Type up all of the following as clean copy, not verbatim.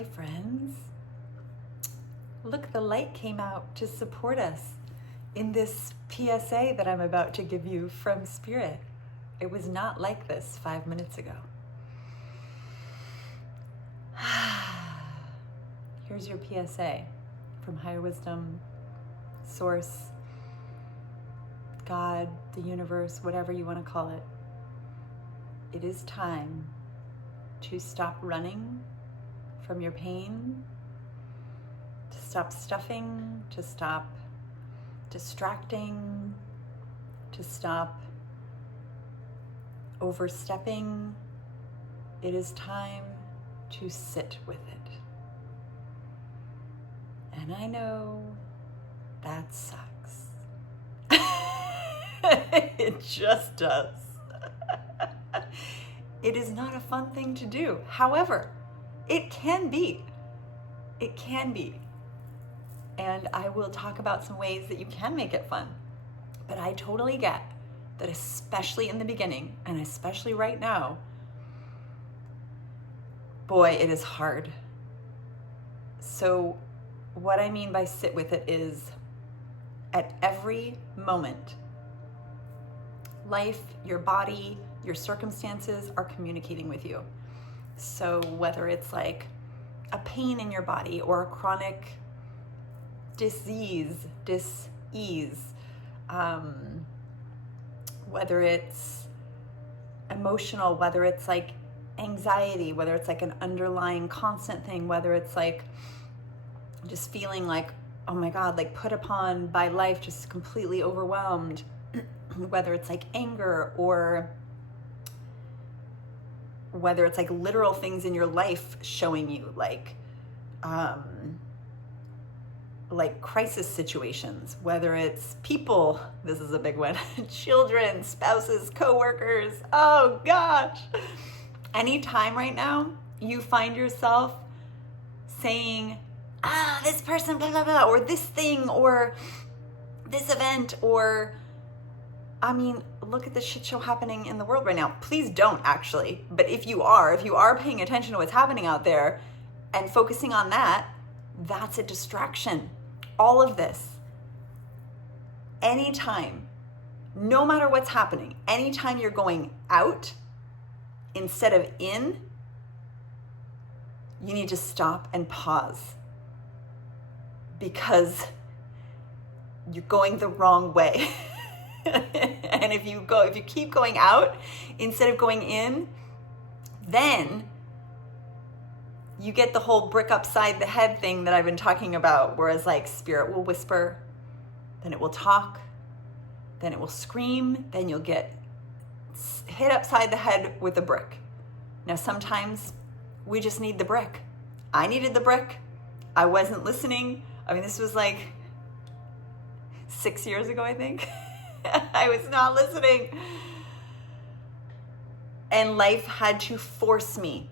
Hi, friends. Look, the light came out to support us in this PSA that I'm about to give you from Spirit. It was not like this 5 minutes ago. Here's your PSA from Higher Wisdom, Source, God, the universe, whatever you want to call it. It is time to stop running from your pain, to stop stuffing, to stop distracting, to stop overstepping. It is time to sit with it. And I know that sucks. It just does. It is not a fun thing to do. However, it can be. It can be. And I will talk about some ways that you can make it fun. But I totally get that, especially in the beginning, and especially right now, boy, it is hard. So what I mean by sit with it is, at every moment, life, your body, your circumstances are communicating with you. So whether it's like a pain in your body or a chronic dis-ease, whether it's emotional, whether it's like anxiety, whether it's like an underlying constant thing, whether it's like just feeling like, oh my God, like put upon by life, just completely overwhelmed, whether it's like anger, or whether it's like literal things in your life showing you like crisis situations, whether it's people, this is a big one, children, spouses, coworkers, oh gosh. Anytime right now you find yourself saying, this person, blah, blah, blah, or this thing, or this event, or, I mean, look at the shit show happening in the world right now. Please don't, actually. But if you are paying attention to what's happening out there and focusing on that, that's a distraction. All of this. Anytime, no matter what's happening, anytime you're going out instead of in, you need to stop and pause, because you're going the wrong way. And if you keep going out instead of going in, then you get the whole brick upside the head thing that I've been talking about, whereas like Spirit will whisper, then it will talk, then it will scream, then you'll get hit upside the head with a brick. Now, sometimes we just need the brick. I needed the brick. I wasn't listening. I mean, this was like 6 years ago, I think. I was not listening. And life had to force me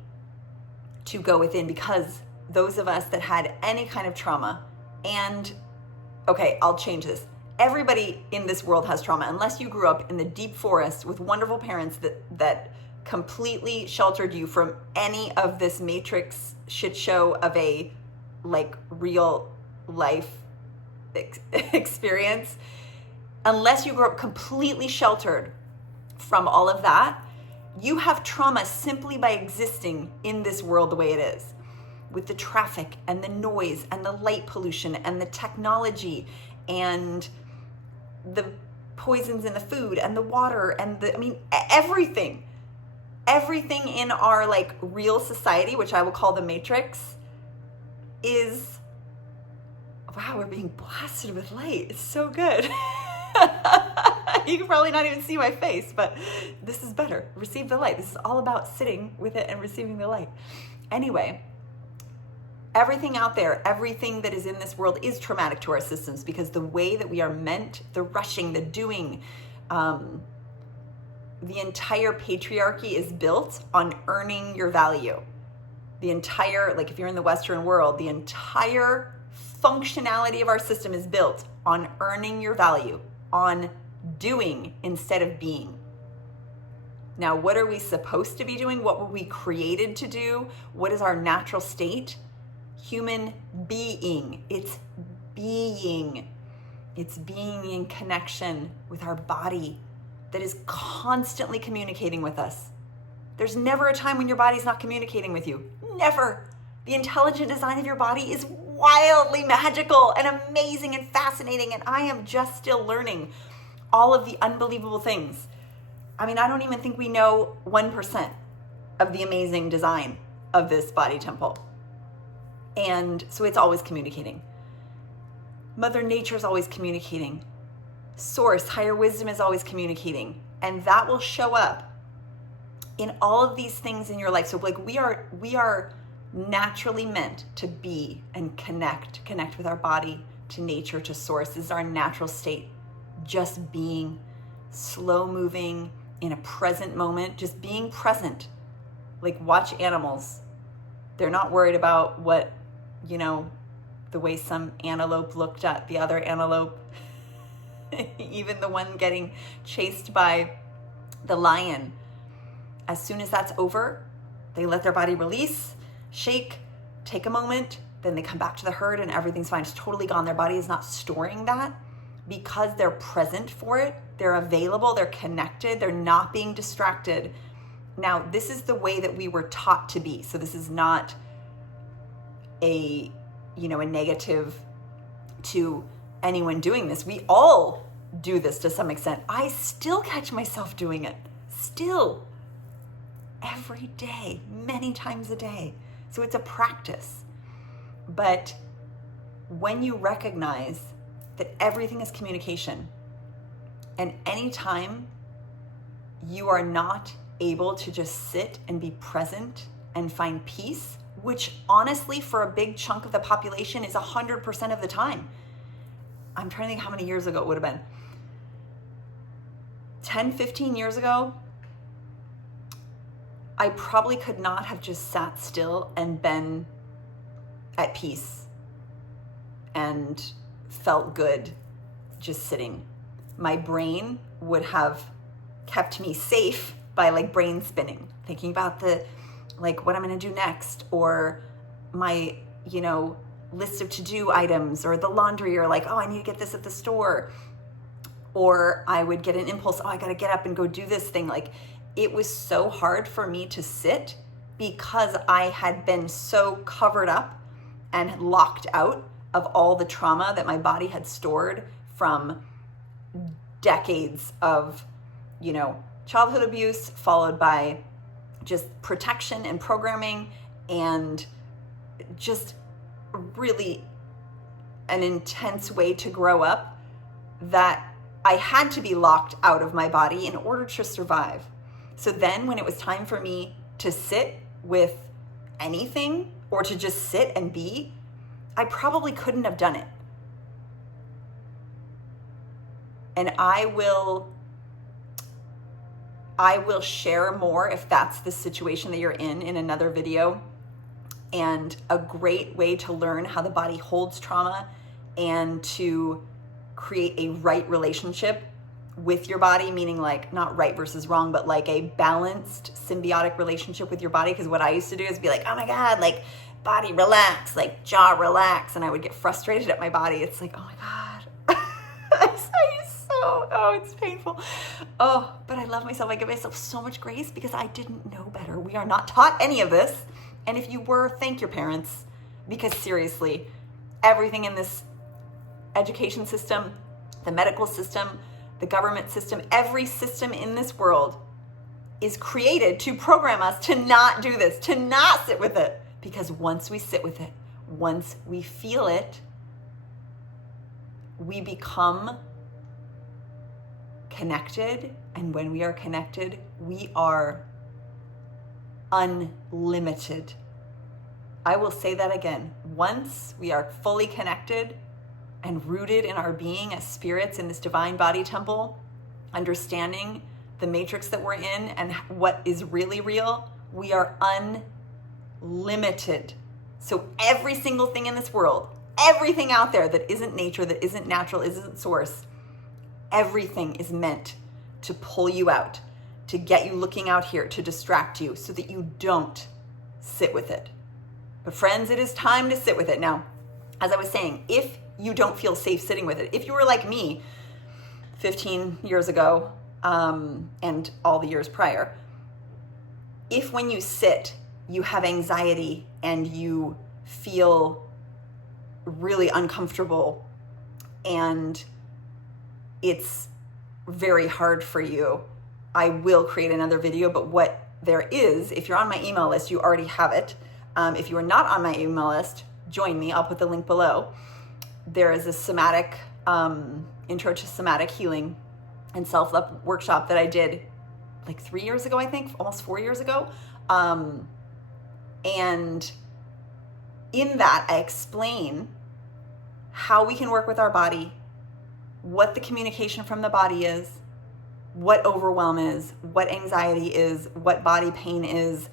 to go within, because those of us that had any kind of trauma, and okay, I'll change this. Everybody in this world has trauma, unless you grew up in the deep forest with wonderful parents that completely sheltered you from any of this matrix shit show of a like real life experience. Unless you grew up completely sheltered from all of that, you have trauma simply by existing in this world the way it is, with the traffic and the noise and the light pollution and the technology and the poisons in the food and the water and everything in our like real society, which I will call the matrix, is, wow, we're being blasted with light. It's so good. You can probably not even see my face, but this is better. Receive the light. This is all about sitting with it and receiving the light. Anyway, everything out there, everything that is in this world is traumatic to our systems, because the way that we are meant, the rushing, the doing, the entire patriarchy is built on earning your value. The entire, like if you're in the Western world, the entire functionality of our system is built on earning your value, on doing instead of being. Now, what are we supposed to be doing? What were we created to do? What is our natural state? human being. It's being. It's being in connection with our body that is constantly communicating with us. There's never a time when your body's not communicating with you. Never. The intelligent design of your body is wildly magical and amazing and fascinating, and I am just still learning all of the unbelievable things. I mean, I don't even think we know 1% of the amazing design of this body temple. And so it's always communicating. Mother Nature is always communicating. Source, higher wisdom is always communicating. And that will show up in all of these things in your life. So like we are naturally meant to be and connect with our body, to nature, to source. This is our natural state. Just being, slow moving, in a present moment, just being present. Like watch animals. They're not worried about what, the way some antelope looked at the other antelope. Even the one getting chased by the lion. As soon as that's over, they let their body release, shake, take a moment, then they come back to the herd and everything's fine. It's totally gone. Their body is not storing that because they're present for it. They're available, they're connected, they're not being distracted. Now, this is the way that we were taught to be. So this is not a negative to anyone doing this. We all do this to some extent. I still catch myself doing it. Still. Every day, many times a day. So it's a practice. But when you recognize that everything is communication, and anytime you are not able to just sit and be present and find peace, which honestly for a big chunk of the population is 100% of the time. I'm trying to think how many years ago it would have been. 10, 15 years ago, I probably could not have just sat still and been at peace and felt good just sitting. My brain would have kept me safe by like brain spinning, thinking about what I'm going to do next, or my, list of to-do items, or the laundry, or I need to get this at the store. Or I would get an impulse, I got to get up and go do this thing. It was so hard for me to sit because I had been so covered up and locked out of all the trauma that my body had stored from decades of, childhood abuse, followed by just protection and programming, and just really an intense way to grow up that I had to be locked out of my body in order to survive. So then when it was time for me to sit with anything or to just sit and be, I probably couldn't have done it. And I will share more if that's the situation that you're in another video. And a great way to learn how the body holds trauma and to create a right relationship with your body, meaning not right versus wrong, but a balanced symbiotic relationship with your body. Because what I used to do is be oh my God, body relax, jaw relax. And I would get frustrated at my body. It's oh my God. It's painful. But I love myself. I give myself so much grace because I didn't know better. We are not taught any of this. And if you were, thank your parents, because seriously, everything in this education system, the medical system, the government system, every system in this world is created to program us to not do this, to not sit with it. Because once we sit with it, once we feel it, we become connected. And when we are connected, we are unlimited. I will say that again. Once we are fully connected and rooted in our being as spirits in this divine body temple, understanding the matrix that we're in and what is really real, we are unlimited. So every single thing in this world, everything out there that isn't nature, that isn't natural, isn't source, everything is meant to pull you out, to get you looking out here, to distract you so that you don't sit with it. But friends, it is time to sit with it. Now, as I was saying, if you don't feel safe sitting with it, if you were like me 15 years ago, and all the years prior, if when you sit, you have anxiety and you feel really uncomfortable and it's very hard for you, I will create another video. But what there is, if you're on my email list, you already have it. If you are not on my email list, join me. I'll put the link below. There is a somatic, intro to somatic healing and self-love workshop that I did like 3 years ago, I think, almost 4 years ago. And in that, I explain how we can work with our body, what the communication from the body is, what overwhelm is, what anxiety is, what body pain is,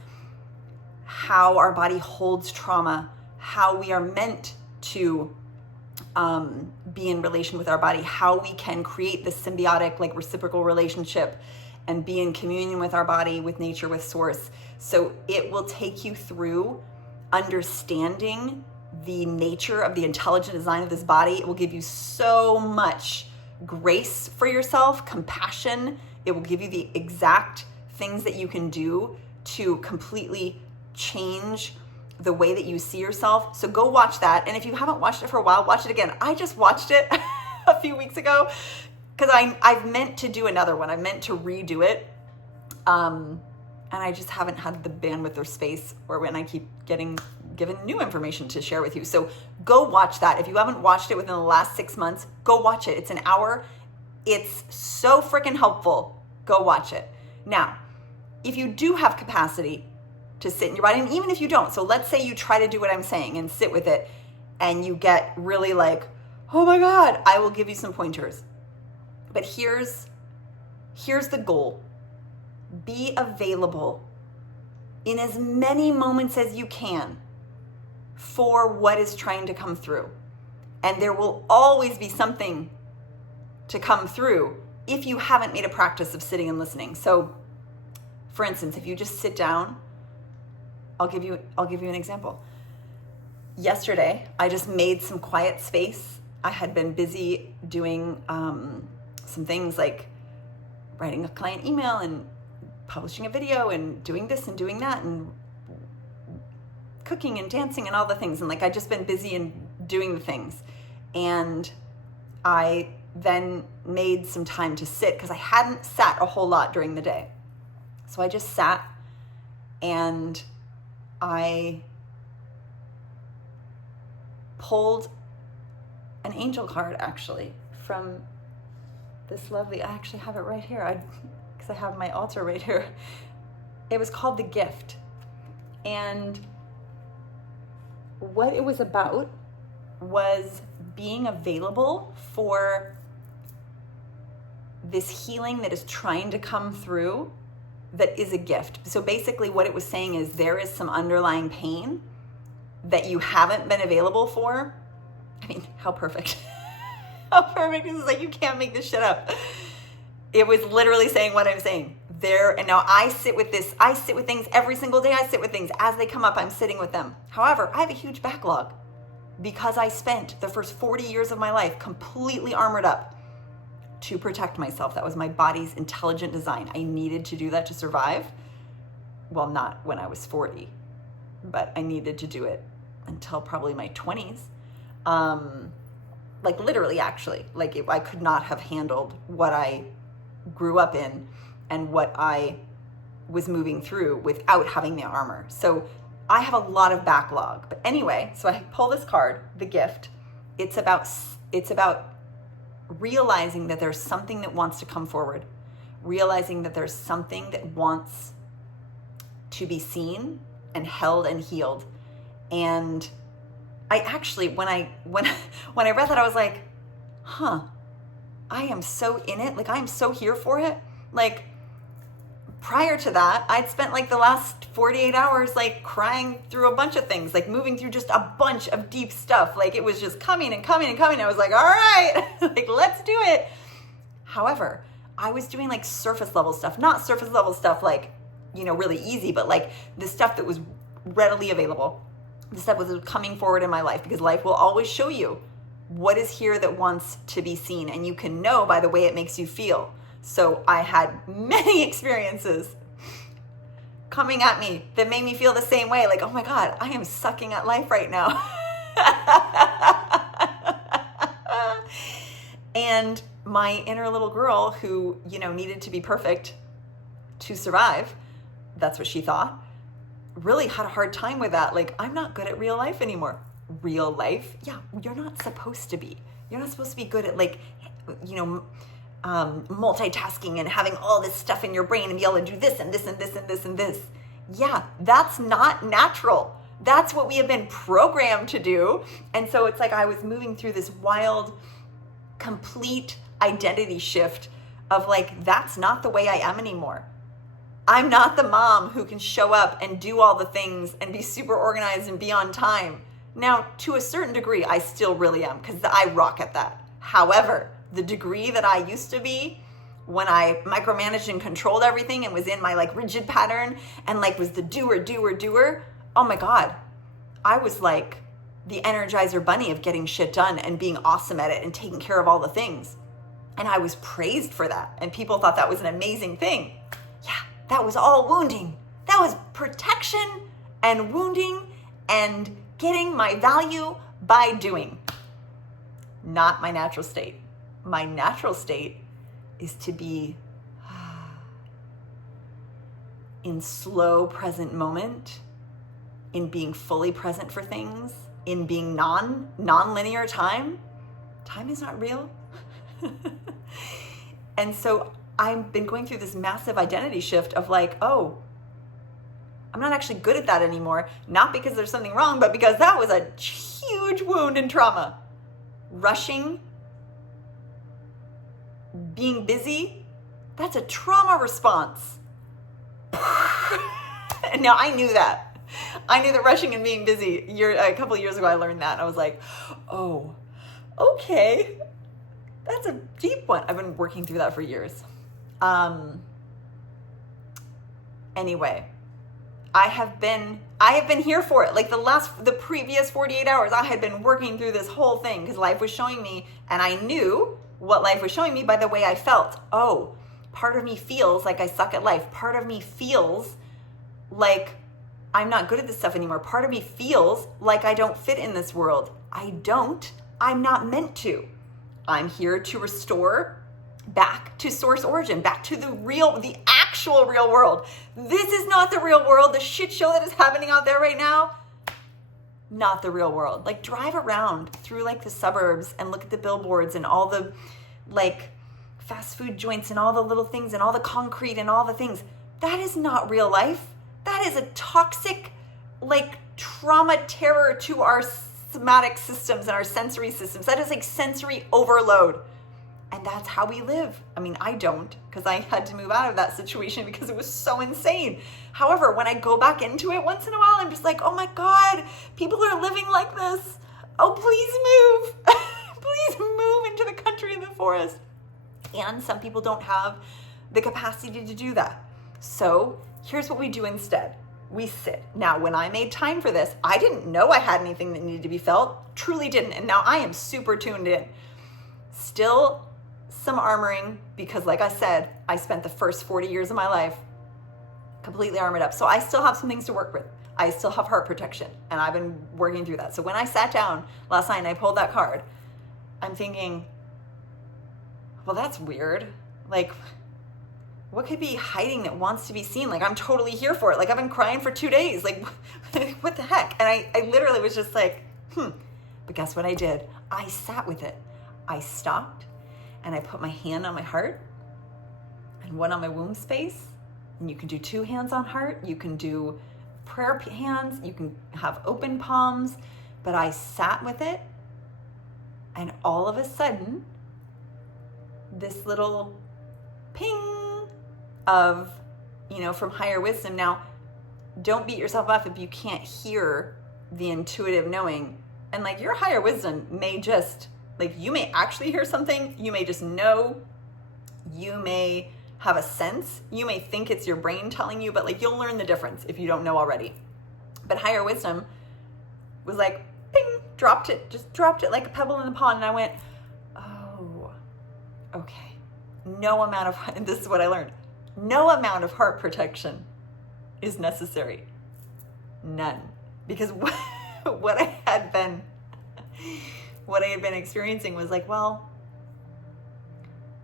how our body holds trauma, how we are meant to be in relation with our body, how we can create this symbiotic, like reciprocal relationship and be in communion with our body, with nature, with source. So it will take you through understanding the nature of the intelligent design of this body. It will give you so much grace for yourself, compassion. It will give you the exact things that you can do to completely change the way that you see yourself. So go watch that. And if you haven't watched it for a while, watch it again. I just watched it a few weeks ago because I've meant to do another one. I meant to redo it. And I just haven't had the bandwidth or space, or when I keep getting given new information to share with you. So go watch that. If you haven't watched it within the last 6 months, go watch it. It's an hour. It's so freaking helpful. Go watch it. Now, if you do have capacity to sit in your body, and even if you don't, so let's say you try to do what I'm saying and sit with it and you get really like, oh my God, I will give you some pointers. But here's the goal. Be available in as many moments as you can for what is trying to come through. And there will always be something to come through if you haven't made a practice of sitting and listening. So for instance, if you just sit down, I'll give you an example. Yesterday, I just made some quiet space. I had been busy doing some things like writing a client email and publishing a video and doing this and doing that and cooking and dancing and all the things. And like, I'd just been busy and doing the things. And I then made some time to sit because I hadn't sat a whole lot during the day. So I just sat and I pulled an angel card actually from this lovely, I actually have it right here because I have my altar right here. It was called The Gift. And what it was about was being available for this healing that is trying to come through that is a gift. So basically what it was saying is there is some underlying pain that you haven't been available for. I mean, how perfect. How perfect. This is like, you can't make this shit up. It was literally saying what I'm saying there. And now I sit with this. I sit with things every single day. I sit with things as they come up. I'm sitting with them. However, I have a huge backlog because I spent the first 40 years of my life completely armored up to protect myself. That was my body's intelligent design. I needed to do that to survive. Well, not when I was 40, but I needed to do it until probably my 20s. Like literally, actually, like I could not have handled what I grew up in and what I was moving through without having the armor. So I have a lot of backlog. But anyway, so I pull this card, The Gift. It's about realizing that there's something that wants to come forward, realizing that there's something that wants to be seen and held and healed. And I actually, when I read that, I was like, huh, I am so in it. Like, I am so here for it. Like, prior to that, I'd spent like the last 48 hours, like crying through a bunch of things, like moving through just a bunch of deep stuff. Like it was just coming and coming and coming. I was like, all right, like, let's do it. However, I was doing like surface level stuff, not surface level stuff, like, you know, really easy, but like the stuff that was readily available. the step was coming forward in my life, because life will always show you what is here that wants to be seen, and you can know by the way it makes you feel. So I had many experiences coming at me that made me feel the same way, like, oh my God, I am sucking at life right now. And my inner little girl who, needed to be perfect to survive, that's what she thought, really had a hard time with that. Like, I'm not good at real life anymore. Real life? Yeah, you're not supposed to be. You're not supposed to be good at multitasking and having all this stuff in your brain and be able to do this and this and this and this and this. Yeah, that's not natural. That's what we have been programmed to do. And so it's like I was moving through this wild, complete identity shift of like, that's not the way I am anymore. I'm not the mom who can show up and do all the things and be super organized and be on time. Now, to a certain degree, I still really am, because I rock at that. However, the degree that I used to be when I micromanaged and controlled everything and was in my like rigid pattern and like was the doer, oh my God, I was like the Energizer Bunny of getting shit done and being awesome at it and taking care of all the things. And I was praised for that. And people thought that was an amazing thing. Yeah, that was all wounding. That was protection and wounding and getting my value by doing. Not my natural state. My natural state is to be in slow present moment, in being fully present for things, in being non-linear time. Time is not real. And so I've been going through this massive identity shift of like, oh, I'm not actually good at that anymore. Not because there's something wrong, but because that was a huge wound and trauma. Rushing, being busy, that's a trauma response. And now I knew that. I knew that rushing and being busy, a couple of years ago I learned that. And I was like, oh, okay. That's a deep one. I've been working through that for years. Anyway, I have been here for it. Like the previous 48 hours, I had been working through this whole thing because life was showing me, and I knew what life was showing me by the way I felt. Oh, part of me feels like I suck at life. Part of me feels like I'm not good at this stuff anymore. Part of me feels like I don't fit in this world. I don't. I'm not meant to. I'm here to restore back to source origin, back to the actual real world. This is not the real world. The shit show that is happening out there right now, not the real world. Like, drive around through like the suburbs and look at the billboards and all the like fast food joints and all the little things and all the concrete and all the things. That is not real life. That is a toxic, like, trauma terror to our somatic systems and our sensory systems. That is like sensory overload. And that's how we live. I mean, I don't, because I had to move out of that situation because it was so insane. However, when I go back into it once in a while, I'm just like, oh my God, people are living like this. Oh, please move. Please move into the country and the forest. And some people don't have the capacity to do that. So here's what we do instead. We sit. Now, when I made time for this, I didn't know I had anything that needed to be felt. Truly didn't. And now I am super tuned in. Still some armoring, because like I said, I spent the first 40 years of my life completely armored up. So I still have some things to work with. I still have heart protection, and I've been working through that. So when I sat down last night and I pulled that card, I'm thinking, well, that's weird. Like, what could be hiding that wants to be seen? Like, I'm totally here for it. Like, I've been crying for 2 days. Like, what the heck? And I literally was just like, But guess what I did? I sat with it. I stopped and I put my hand on my heart and one on my womb space. And you can do 2 hands on heart. You can do prayer hands. You can have open palms. But I sat with it. And all of a sudden, this little ping of, from higher wisdom. Now, don't beat yourself up if you can't hear the intuitive knowing. And like, your higher wisdom may just, like, you may actually hear something. You may just know. You may have a sense. You may think it's your brain telling you, but like, you'll learn the difference if you don't know already. But higher wisdom was like, ping, dropped it like a pebble in the pond. And I went, oh, okay. No amount of, and this is what I learned, no amount of heart protection is necessary. None. Because what I had been experiencing was like, well,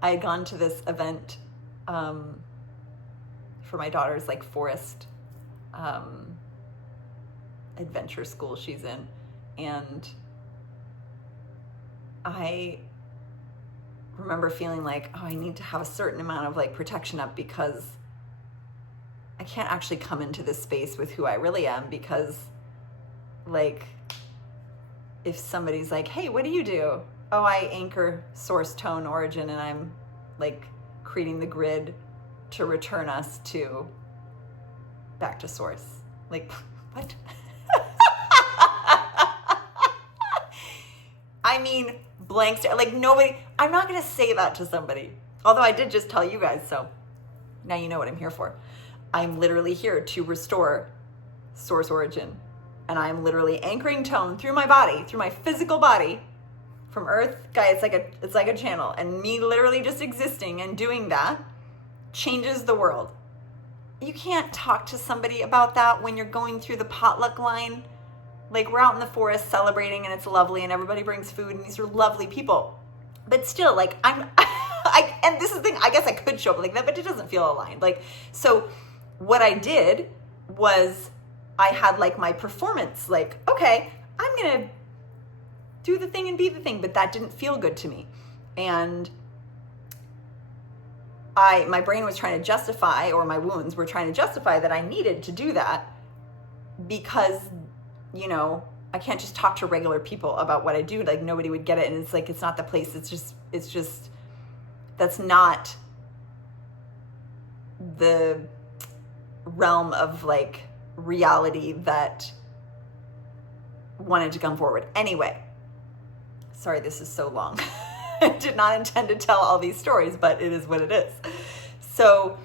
I had gone to this event for my daughter's like forest adventure school she's in, and I remember feeling like, oh, I need to have a certain amount of like protection up, because I can't actually come into this space with who I really am, because like if somebody's like, hey, what do you do? Oh, I anchor source, tone, origin, and I'm like creating the grid to return us to back to source. Like, what? I mean, blank stare. Like nobody, I'm not going to say that to somebody. Although I did just tell you guys, so now you know what I'm here for. I'm literally here to restore source origin. And I'm literally anchoring tone through my body, through my physical body, from earth. Guys, it's like a channel. And me literally just existing and doing that changes the world. You can't talk to somebody about that when you're going through the potluck line. Like, we're out in the forest celebrating and it's lovely and everybody brings food and these are lovely people. But still, like, and this is the thing, I guess I could show up like that, but it doesn't feel aligned. Like, so what I did was I had like my performance, like, okay, I'm going to do the thing and be the thing, but that didn't feel good to me. And my brain was trying to justify, or my wounds were trying to justify that I needed to do that because, you know, I can't just talk to regular people about what I do. Like, nobody would get it. And it's like, it's not the place. It's just, that's not the realm of like reality that wanted to come forward. Anyway, sorry, this is so long. I did not intend to tell all these stories, but it is what it is. So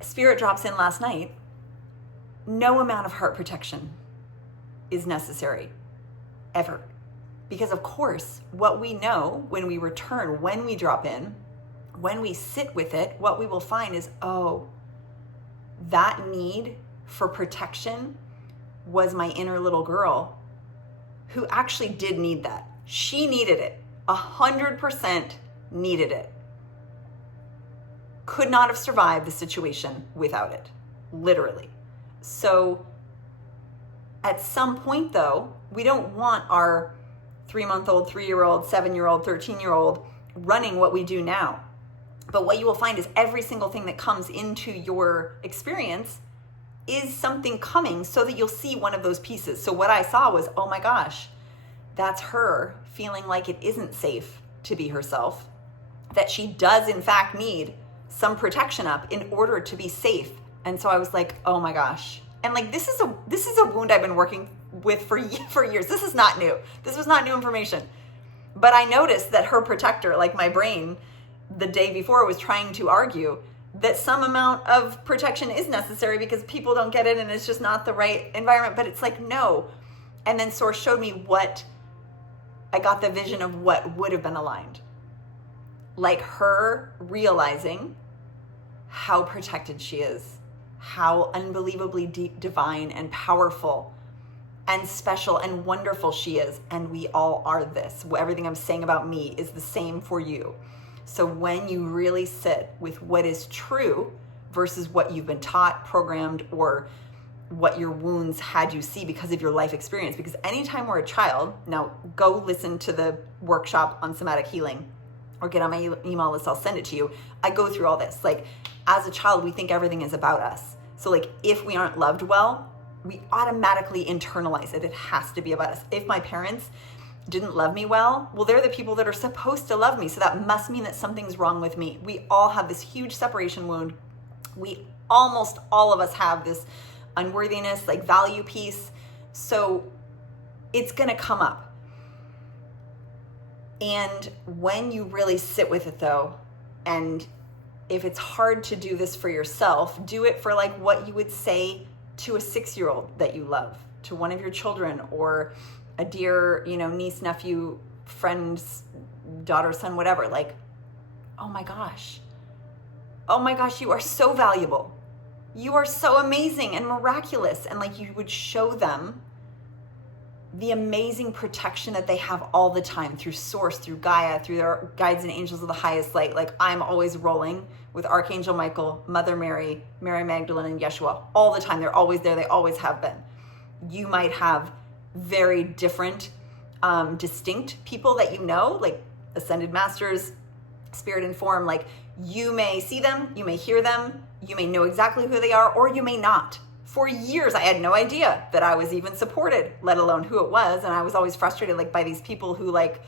Spirit drops in last night. No amount of heart protection is necessary, ever. Because of course, what we know when we return, when we drop in, when we sit with it, what we will find is, oh, that need for protection was my inner little girl who actually did need that. She needed it. 100% needed it. Could not have survived the situation without it, literally. So at some point though, we don't want our 3-month-old, 3-year-old, 7-year-old, 13-year-old running what we do now. But what you will find is every single thing that comes into your experience is something coming so that you'll see one of those pieces. So what I saw was, oh my gosh, that's her feeling like it isn't safe to be herself, that she does in fact need some protection up in order to be safe. And so I was like, oh my gosh. And like, this is a wound I've been working with for years. This is not new. This was not new information. But I noticed that her protector, like my brain, the day before was trying to argue that some amount of protection is necessary because people don't get it and it's just not the right environment. But it's like, no. And then Source showed me what, I got the vision of what would have been aligned. Like her realizing how protected she is, how unbelievably deep, divine and powerful and special and wonderful she is. And we all are this. Everything I'm saying about me is the same for you. So when you really sit with what is true versus what you've been taught, programmed, or what your wounds had you see because of your life experience. Because anytime we're a child, now go listen to the workshop on somatic healing or get on my email list, I'll send it to you. I go through all this. Like, as a child, we think everything is about us. So like, if we aren't loved well, we automatically internalize it. It has to be about us. If my parents didn't love me well, they're the people that are supposed to love me. So that must mean that something's wrong with me. We all have this huge separation wound. Almost all of us have this unworthiness, like value piece. So it's going to come up. And when you really sit with it though, and if it's hard to do this for yourself, do it for like what you would say to a 6-year-old that you love. to one of your children, or a dear, niece, nephew, friend's daughter, son, whatever, like, oh my gosh, you are so valuable. You are so amazing and miraculous. And like, you would show them the amazing protection that they have all the time through Source, through Gaia, through their guides and angels of the highest light. Like, I'm always rolling with Archangel Michael, Mother Mary, Mary Magdalene, and Yeshua all the time. They're always there. They always have been. You might have very different, distinct people that you know, like ascended masters, spirit and form. Like, you may see them, you may hear them, you may know exactly who they are, or you may not. For years, I had no idea that I was even supported, let alone who it was. And I was always frustrated, like, by these people who like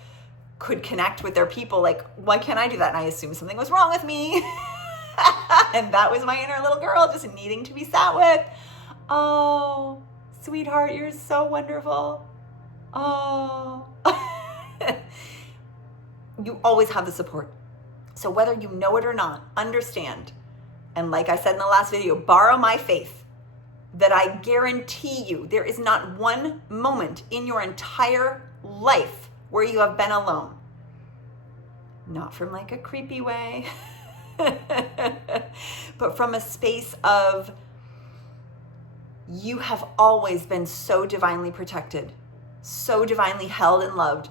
could connect with their people. Like, why can't I do that? And I assumed something was wrong with me. And that was my inner little girl just needing to be sat with. Oh, sweetheart, you're so wonderful. Oh. You always have the support. So whether you know it or not, understand. And like I said in the last video, borrow my faith that I guarantee you there is not one moment in your entire life where you have been alone. Not from like a creepy way, but from a space of you have always been so divinely protected, so divinely held and loved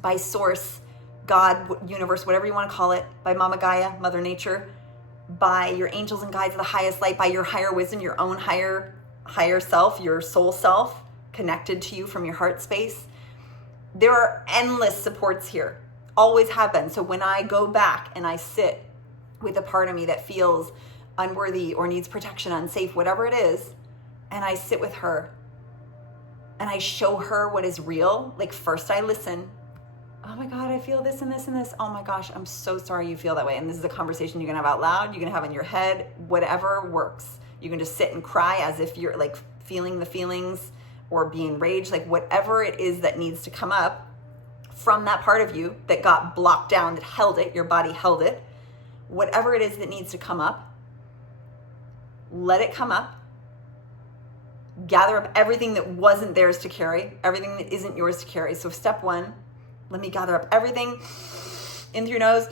by Source, God, universe, whatever you want to call it, by Mama Gaia, Mother Nature, by your angels and guides of the highest light, by your higher wisdom, your own higher self, your soul self, connected to you from your heart space. There are endless supports here, always have been. So when I go back and I sit with a part of me that feels unworthy or needs protection, unsafe, whatever it is, and I sit with her and I show her what is real, like, first I listen. Oh my God, I feel this and this and this. Oh my gosh, I'm so sorry you feel that way. And this is a conversation you can have out loud, you can have in your head, whatever works. You can just sit and cry as if you're like feeling the feelings or being raged, like whatever it is that needs to come up from that part of you that got blocked down, that held it, your body held it. Whatever it is that needs to come up, let it come up. Gather up everything that wasn't theirs to carry, everything that isn't yours to carry. So step one, let me gather up everything in through your nose,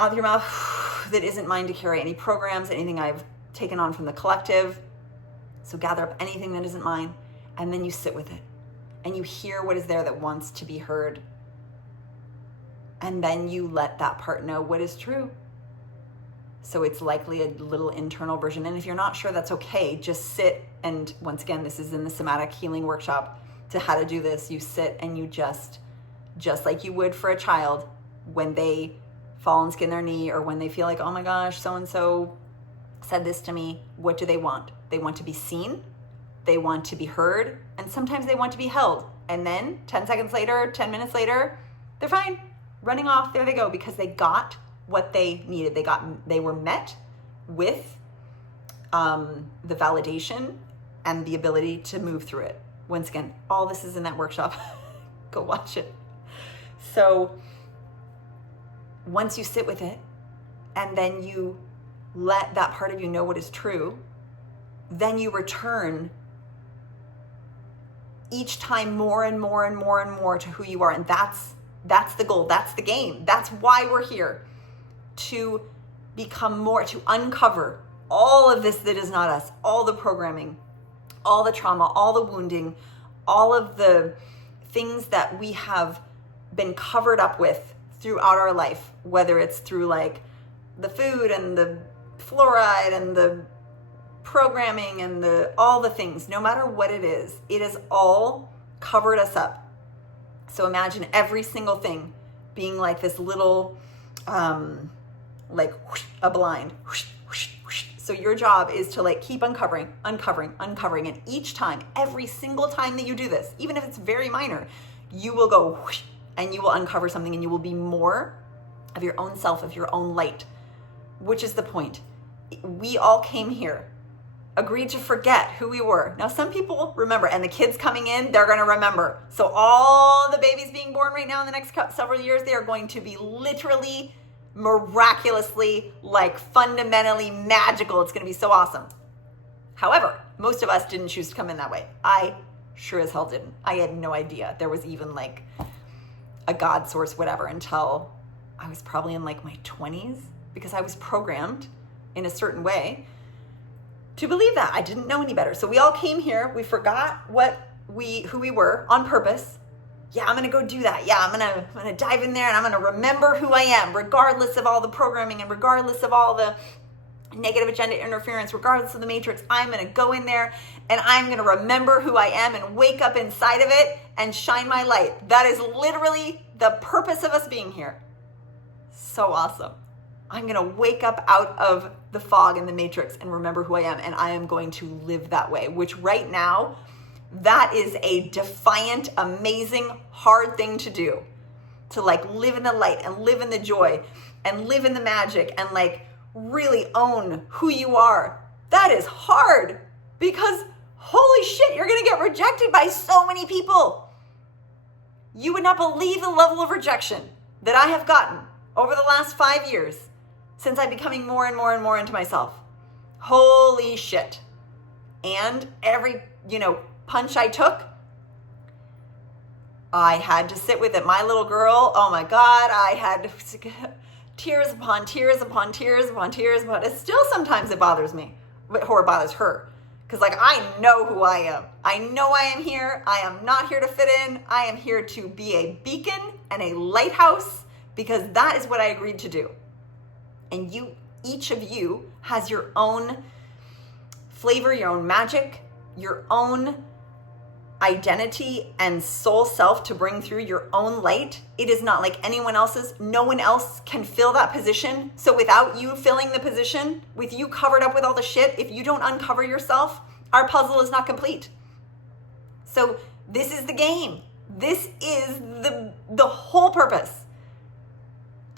out through your mouth that isn't mine to carry. Any programs, anything I've taken on from the collective. So gather up anything that isn't mine, and then you sit with it and you hear what is there that wants to be heard. And then you let that part know what is true. So it's likely a little internal version. And if you're not sure, that's okay. Just sit. And once again, this is in the Somatic Healing Workshop to how to do this. You sit and you just like you would for a child when they fall and skin their knee, or when they feel like, oh my gosh, so-and-so said this to me. What do they want? They want to be seen. They want to be heard. And sometimes they want to be held. And then 10 seconds later, 10 minutes later, they're fine. Running off. There they go, because they got what they needed. They were met with the validation and the ability to move through it. Once again, all this is in that workshop. Go watch it. So once you sit with it and then you let that part of you know what is true, then you return each time more and more and more and more to who you are. And that's the goal. That's the game. That's why we're here, to become more, to uncover all of this that is not us, all the programming, all the trauma, all the wounding, all of the things that we have been covered up with throughout our life, whether it's through like the food and the fluoride and the programming and all the things. No matter what it is all covered us up. So imagine every single thing being like this little, like whoosh, a blind. Whoosh, whoosh, whoosh. So your job is to like keep uncovering. And each time, every single time that you do this, even if it's very minor, you will go whoosh, and you will uncover something, and you will be more of your own self, of your own light, which is the point. We all came here, agreed to forget who we were. Now, some people remember, and the kids coming in, they're going to remember. So all the babies being born right now in the next several years, they are going to be literally, miraculously, like fundamentally magical. It's going to be so awesome. However, most of us didn't choose to come in that way. I Sure as hell didn't. I had no idea there was even like a God source, whatever, until I was probably in like my 20s, because I was programmed in a certain way to believe that. I didn't know any better. So we all came here, we forgot who we were on purpose. Yeah, I'm gonna go do that. Yeah, I'm gonna dive in there and I'm gonna remember who I am, regardless of all the programming and regardless of all the negative agenda interference, regardless of the matrix. I'm gonna go in there and I'm gonna remember who I am and wake up inside of it and shine my light. That is literally the purpose of us being here. So awesome. I'm gonna wake up out of the fog and the matrix and remember who I am, and I am going to live that way, which right now, that is a defiant, amazing, hard thing to do. To like live in the light and live in the joy and live in the magic and like really own who you are. That is hard, because holy shit, you're gonna get rejected by so many people. You would not believe the level of rejection that I have gotten over the last 5 years since I'm becoming more and more and more into myself. Holy shit. And every, punch I took, I had to sit with it. My little girl, oh my God, I had tears upon tears upon tears upon tears. But it still sometimes it bothers me, or it bothers her. Because I know who I am. I know I am here. I am not here to fit in. I am here to be a beacon and a lighthouse, because that is what I agreed to do. And each of you has your own flavor, your own magic, your own identity and soul self to bring through your own light. It is not like anyone else's. No one else can fill that position. So without you filling the position, with you covered up with all the shit, if you don't uncover yourself, our puzzle is not complete. So this is the game. This is the whole purpose.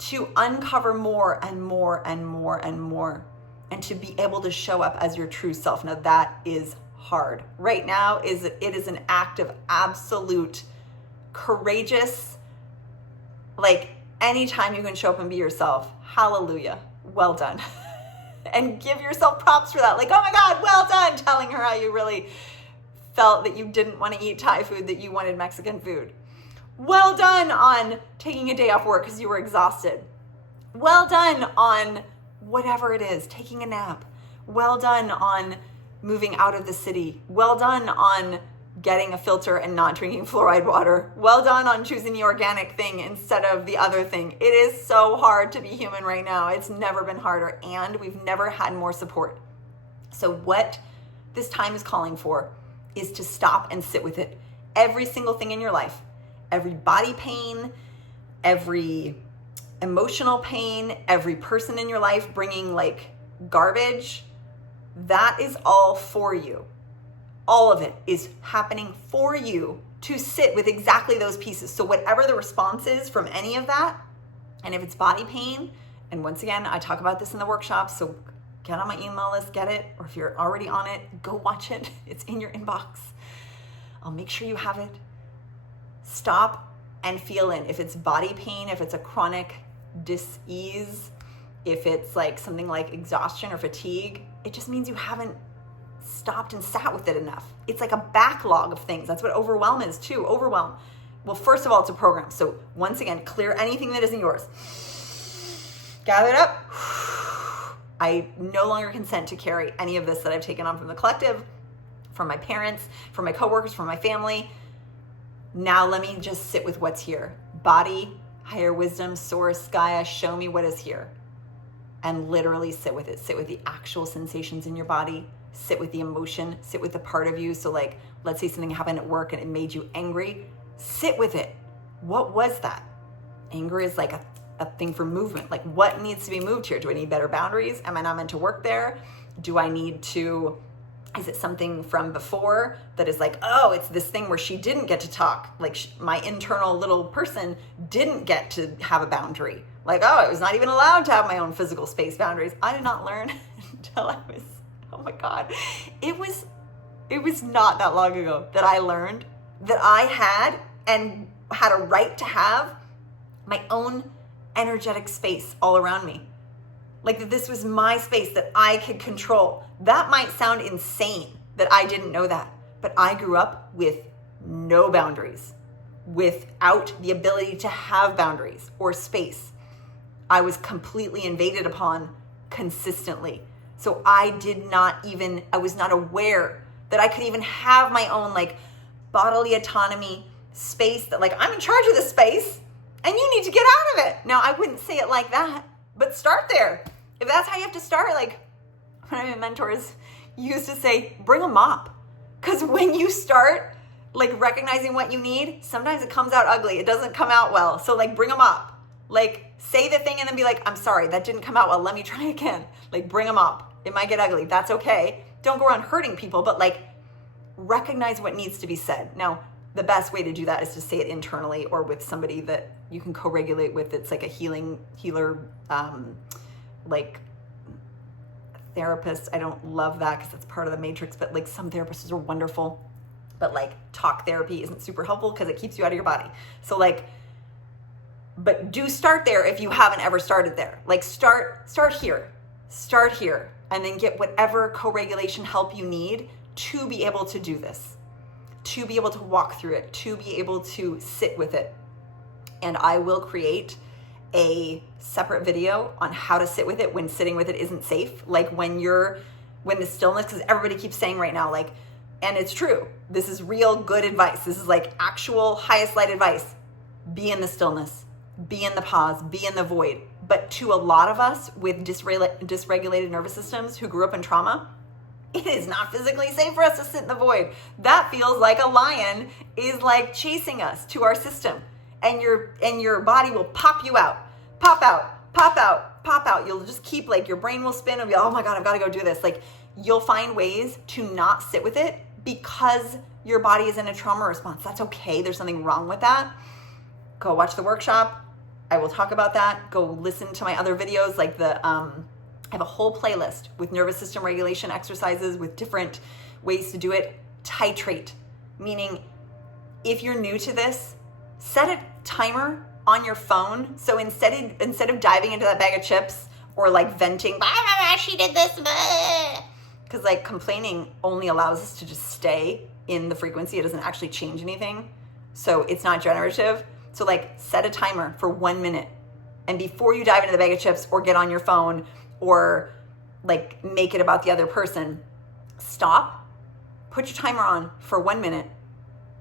To uncover more and more and more and more, and to be able to show up as your true self. Now that is hard. Right now it is an act of absolute courageous, like anytime you can show up and be yourself, hallelujah, well done. And give yourself props for that. Like, oh my God, well done, telling her how you really felt that you didn't want to eat Thai food, that you wanted Mexican food. Well done on taking a day off work because you were exhausted. Well done on whatever it is, taking a nap. Well done on moving out of the city. Well done on getting a filter and not drinking fluoride water. Well done on choosing the organic thing instead of the other thing. It is so hard to be human right now. It's never been harder, and we've never had more support. So what this time is calling for is to stop and sit with it. Every single thing in your life, every body pain, every emotional pain, every person in your life bringing like garbage, that is all for you. All of it is happening for you to sit with exactly those pieces. So whatever the response is from any of that, and if it's body pain, and once again, I talk about this in the workshop, so get on my email list, get it, or if you're already on it, go watch it. It's in your inbox. I'll make sure you have it. Stop and feel in. If it's body pain, if it's a chronic dis-ease, if it's like something like exhaustion or fatigue, it just means you haven't stopped and sat with it enough. It's like a backlog of things. That's what overwhelm is too. Overwhelm. Well, first of all, it's a program. So once again, clear anything that isn't yours. Gather it up. I no longer consent to carry any of this that I've taken on from the collective, from my parents, from my coworkers, from my family. Now let me just sit with what's here. Body, higher wisdom, source, Gaia, show me what is here. And literally sit with it. Sit with the actual sensations in your body. Sit with the emotion. Sit with the part of you. So like, let's say something happened at work and it made you angry. Sit with it. What was that? Anger is like a thing for movement. Like, what needs to be moved here? Do I need better boundaries? Am I not meant to work there? Do I need to, is it something from before that is like, oh, it's this thing where she didn't get to talk. Like my internal little person didn't get to have a boundary. Like, oh, I was not even allowed to have my own physical space boundaries. I did not learn until I was, oh my God. It was not that long ago that I learned that I had and had a right to have my own energetic space all around me. Like that this was my space that I could control. That might sound insane that I didn't know that, but I grew up with no boundaries, without the ability to have boundaries or space. I was completely invaded upon consistently. So I was not aware that I could even have my own like bodily autonomy space, that like I'm in charge of this space and you need to get out of it. Now, I wouldn't say it like that, but start there. If that's how you have to start, like one of my mentors used to say, bring a mop. Because when you start like recognizing what you need, sometimes it comes out ugly. It doesn't come out well. So like bring a mop. Like say the thing and then be like, I'm sorry, that didn't come out well. Let me try again. Like bring a mop. It might get ugly. That's okay. Don't go around hurting people, but like recognize what needs to be said. Now, the best way to do that is to say it internally or with somebody that you can co-regulate with. It's like a healer, like therapist. I don't love that because it's part of the matrix, but like some therapists are wonderful, but like talk therapy isn't super helpful because it keeps you out of your body. So like, but do start there if you haven't ever started there. Like start here, and then get whatever co-regulation help you need to be able to do this, to be able to walk through it, to be able to sit with it. And I will create a separate video on how to sit with it when sitting with it isn't safe. Like when the stillness, because everybody keeps saying right now, like, and it's true, this is real good advice. This is like actual highest light advice. Be in the stillness, be in the pause, be in the void. But to a lot of us with dysregulated nervous systems who grew up in trauma, it is not physically safe for us to sit in the void. That feels like a lion is like chasing us to our system. And your body will pop you out, pop out, pop out, pop out. You'll just keep like, your brain will spin and be, oh my God, I've got to go do this. Like you'll find ways to not sit with it because your body is in a trauma response. That's okay. There's nothing wrong with that. Go watch the workshop. I will talk about that. Go listen to my other videos, like I have a whole playlist with nervous system regulation exercises with different ways to do it. Titrate, meaning if you're new to this, set a timer on your phone. So instead of diving into that bag of chips or like venting, she did this, because like complaining only allows us to just stay in the frequency. It doesn't actually change anything. So it's not generative. So like set a timer for 1 minute. And before you dive into the bag of chips or get on your phone or like make it about the other person, stop, put your timer on for 1 minute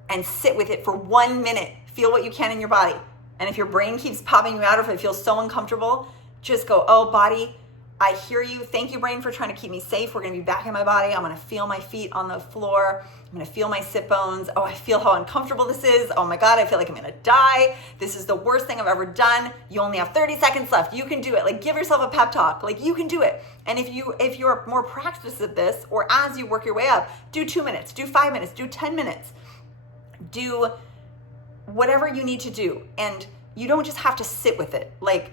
and sit with it for 1 minute. Feel what you can in your body. And if your brain keeps popping you out or if it feels so uncomfortable, just go, oh, body, I hear you. Thank you, brain, for trying to keep me safe. We're going to be back in my body. I'm going to feel my feet on the floor. I'm going to feel my sit bones. Oh, I feel how uncomfortable this is. Oh my God, I feel like I'm going to die. This is the worst thing I've ever done. You only have 30 seconds left. You can do it. Like give yourself a pep talk. Like you can do it. And if you're more practiced at this, or as you work your way up, do 2 minutes, do 5 minutes, do 10 minutes, do whatever you need to do. And you don't just have to sit with it. Like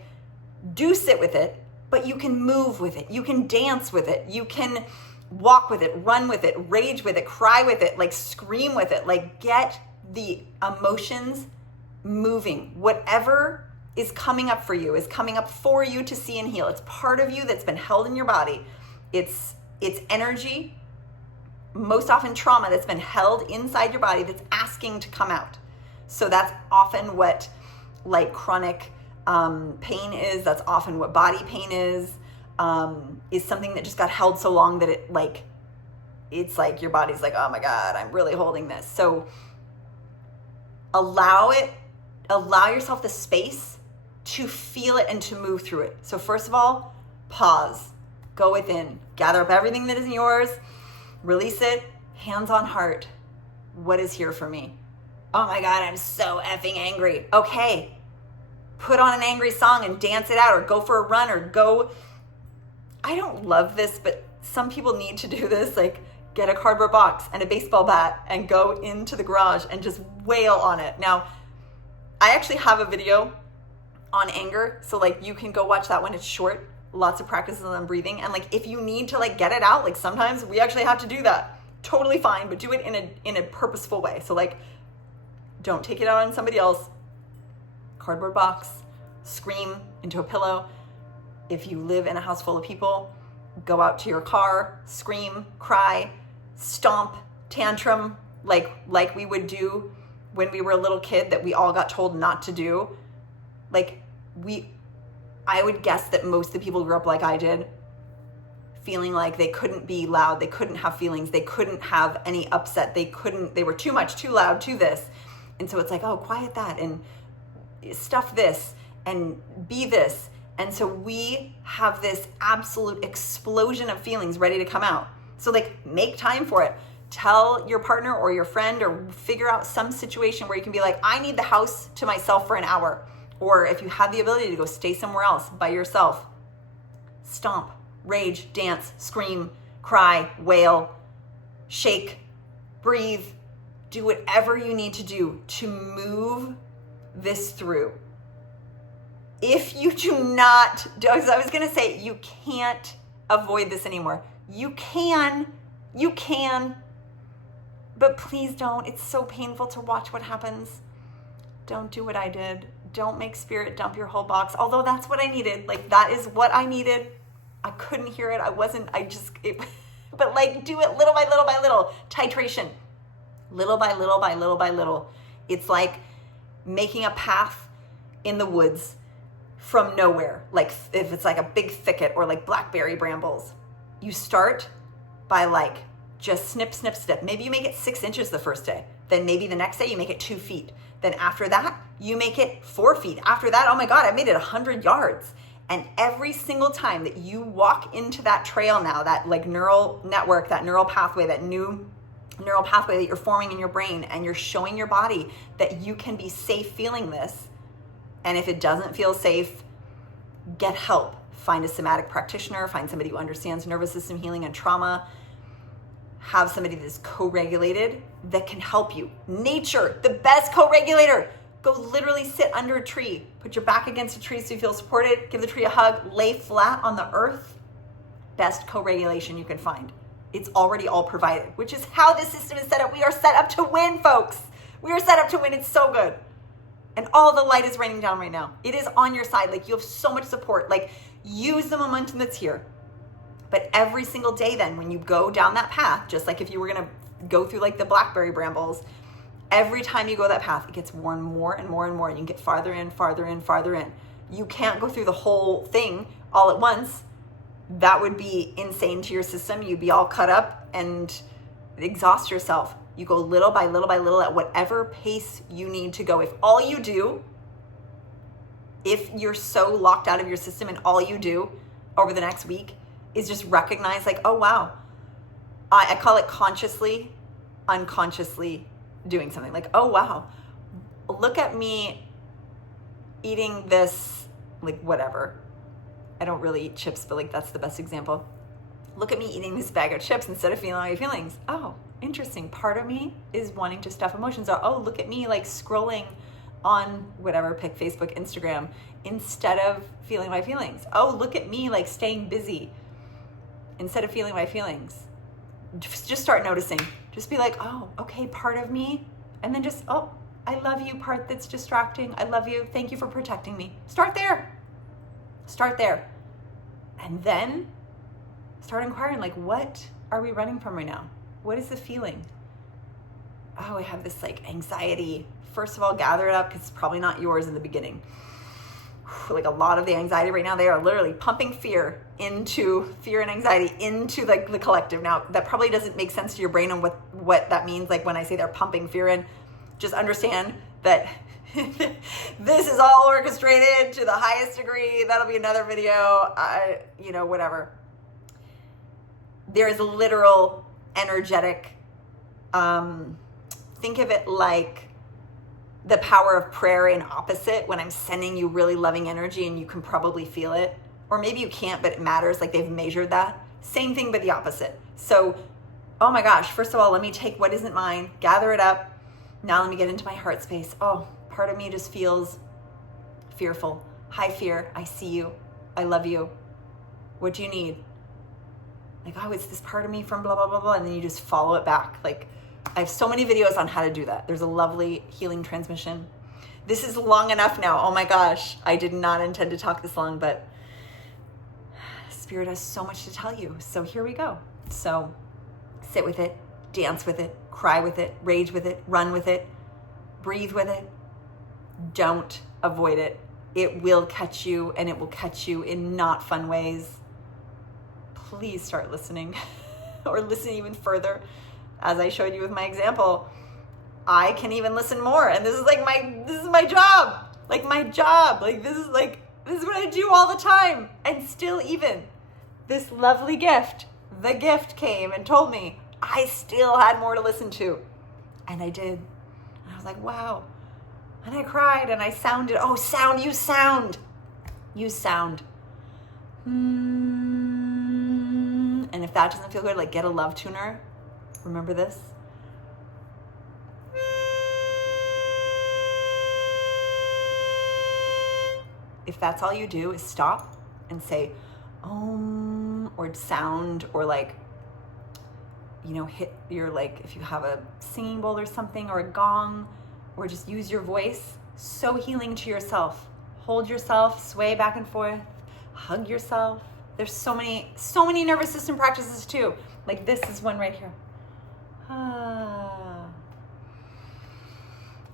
do sit with it, but you can move with it. You can dance with it. You can walk with it, run with it, rage with it, cry with it, like scream with it, like get the emotions moving. Whatever is coming up for you is coming up for you to see and heal. It's part of you that's been held in your body. It's energy, most often trauma that's been held inside your body that's asking to come out. So that's often what like chronic pain is. That's often what body pain is something that just got held so long that it's like your body's like, oh my God, I'm really holding this. So allow yourself the space to feel it and to move through it. So first of all, pause, go within, gather up everything that is yours, release it, hands on heart. What is here for me? Oh my God, I'm so effing angry. Okay. Put on an angry song and dance it out, or go for a run, or go. I don't love this, but some people need to do this. Like get a cardboard box and a baseball bat and go into the garage and just wail on it. Now, I actually have a video on anger. So like you can go watch that one. It's short, lots of practices on breathing. And like, if you need to like get it out, like sometimes we actually have to do that. Totally fine, but do it in a purposeful way. So like, don't take it out on somebody else. Cardboard box, scream into a pillow. If you live in a house full of people, go out to your car, scream, cry, stomp, tantrum, like we would do when we were a little kid that we all got told not to do. Like I would guess that most of the people grew up like I did, feeling like they couldn't be loud, they couldn't have feelings, they couldn't have any upset, they were too much, too loud, too this. And so it's like, oh, quiet that and stuff this and be this. And so we have this absolute explosion of feelings ready to come out. So like, make time for it. Tell your partner or your friend, or figure out some situation where you can be like, I need the house to myself for an hour. Or if you have the ability to go stay somewhere else by yourself, stomp, rage, dance, scream, cry, wail, shake, breathe, do whatever you need to do to move this through. If you do not, I was going to say, you can't avoid this anymore. You can, but please don't. It's so painful to watch what happens. Don't do what I did. Don't make spirit dump your whole box. Although that's what I needed. Like, that is what I needed. I couldn't hear it. But like, do it little by little by little. Titration. Little by little by little by little. It's like making a path in the woods from nowhere. Like if it's like a big thicket or like blackberry brambles. You start by like just snip, snip, snip. Maybe you make it 6 inches the first day. Then maybe the next day you make it 2 feet. Then after that, you make it 4 feet. After that, oh my God, I made it 100 yards. And every single time that you walk into that trail now, that like neural network, that neural pathway, that new neural pathway that you're forming in your brain, and you're showing your body that you can be safe feeling this. And if it doesn't feel safe, get help. Find a somatic practitioner, find somebody who understands nervous system healing and trauma. Have somebody that's co-regulated that can help you. Nature, the best co-regulator. Go literally sit under a tree. Put your back against a tree so you feel supported. Give the tree a hug. Lay flat on the earth. Best co-regulation you can find. It's already all provided, which is how this system is set up. We are set up to win, folks. We are set up to win. It's so good. And all the light is raining down right now. It is on your side. Like, you have so much support. Like, use the momentum that's here. But every single day then, when you go down that path, just like if you were going to go through like the blackberry brambles, every time you go that path, it gets worn more and more and more. You can get farther in, farther in, farther in. You can't go through the whole thing all at once. That would be insane to your system. You'd be all cut up and exhaust yourself. You go little by little by little at whatever pace you need to go. If all you do, if you're so locked out of your system and all you do over the next week is just recognize like, oh, wow. I call it consciously, unconsciously doing something. Like, oh, wow. Look at me eating this, like whatever. I don't really eat chips, but like that's the best example. Look at me eating this bag of chips instead of feeling my feelings. Oh, interesting. Part of me is wanting to stuff emotions. Or, oh, look at me like scrolling on whatever, pick Facebook, Instagram, instead of feeling my feelings. Oh, look at me like staying busy instead of feeling my feelings. Just start noticing. Just be like, oh, okay, part of me. And then just, oh, I love you, part that's distracting. I love you. Thank you for protecting me. Start there. Start there. And then start inquiring, like, what are we running from right now? What is the feeling? Oh, I have this like anxiety. First of all, gather it up because it's probably not yours in the beginning. Like a lot of the anxiety right now, they are literally pumping fear and anxiety into like the collective. Now, that probably doesn't make sense to your brain on what that means. Like when I say they're pumping fear in, just understand that this is all orchestrated to the highest degree. That'll be another video, whatever. There is a literal energetic, think of it like the power of prayer in opposite, when I'm sending you really loving energy and you can probably feel it. Or maybe you can't, but it matters, like they've measured that. Same thing, but the opposite. So, oh my gosh, first of all, let me take what isn't mine, gather it up. Now let me get into my heart space. Oh, part of me just feels fearful. Hi, fear, I see you. I love you. What do you need? Like, oh, it's this part of me from blah, blah, blah, blah. And then you just follow it back. Like, I have so many videos on how to do that. There's a lovely healing transmission. This is long enough now. Oh my gosh. I did not intend to talk this long, but Spirit has so much to tell you. So here we go. So sit with it, dance with it, cry with it, rage with it, run with it, breathe with it. Don't avoid it. It will catch you, and it will catch you in not fun ways. Please start listening or listen even further. As I showed you with my example, I can even listen more. And this is my job. Like my job. This is what I do all the time. And still even this lovely gift, the gift came and told me I still had more to listen to. And I did. And I was like, wow. And I cried and I sounded, oh, sound, use sound. Use sound. And if that doesn't feel good, like get a love tuner. Remember this? If that's all you do is stop and say, or sound, or hit your, if you have a singing bowl or something, or a gong, or just use your voice, so healing to yourself. Hold yourself, sway back and forth, hug yourself. There's so many nervous system practices too. Like this is one right here.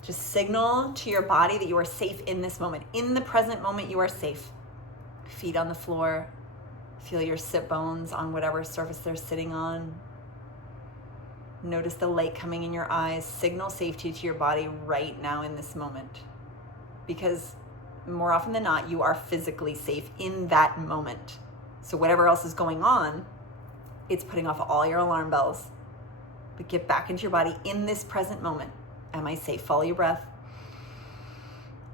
Just signal to your body that you are safe in this moment. In the present moment, you are safe. Feet on the floor. Feel your sit bones on whatever surface they're sitting on. Notice the light coming in your eyes. Signal safety to your body right now in this moment. Because more often than not, you are physically safe in that moment. So whatever else is going on, it's putting off all your alarm bells. But get back into your body in this present moment. Am I safe? Follow your breath.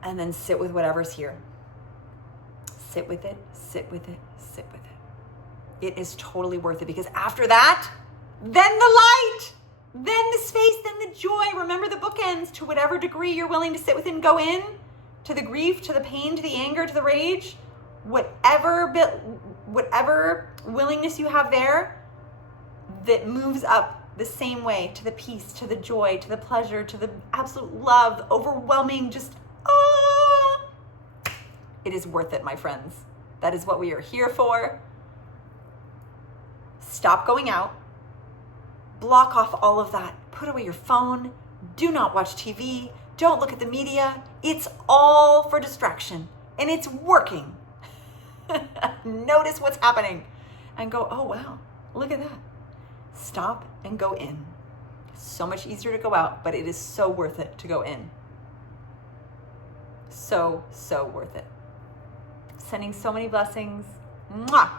And then sit with whatever's here. Sit with it, sit with it, sit with it. It is totally worth it, because after that, then the light, then the space, then the joy. Remember the bookends. To whatever degree you're willing to sit with and go in, to the grief, to the pain, to the anger, to the rage, whatever willingness you have there that moves up the same way to the peace, to the joy, to the pleasure, to the absolute love, the overwhelming, just, it is worth it, my friends. That is what we are here for. Stop going out. Block off all of that. Put away your phone. Do not watch TV. Don't look at the media. It's all for distraction, and it's working. Notice what's happening and go, oh, wow, look at that. Stop and go in. It's so much easier to go out, but it is so worth it to go in. So worth it. Sending so many blessings. Mwah!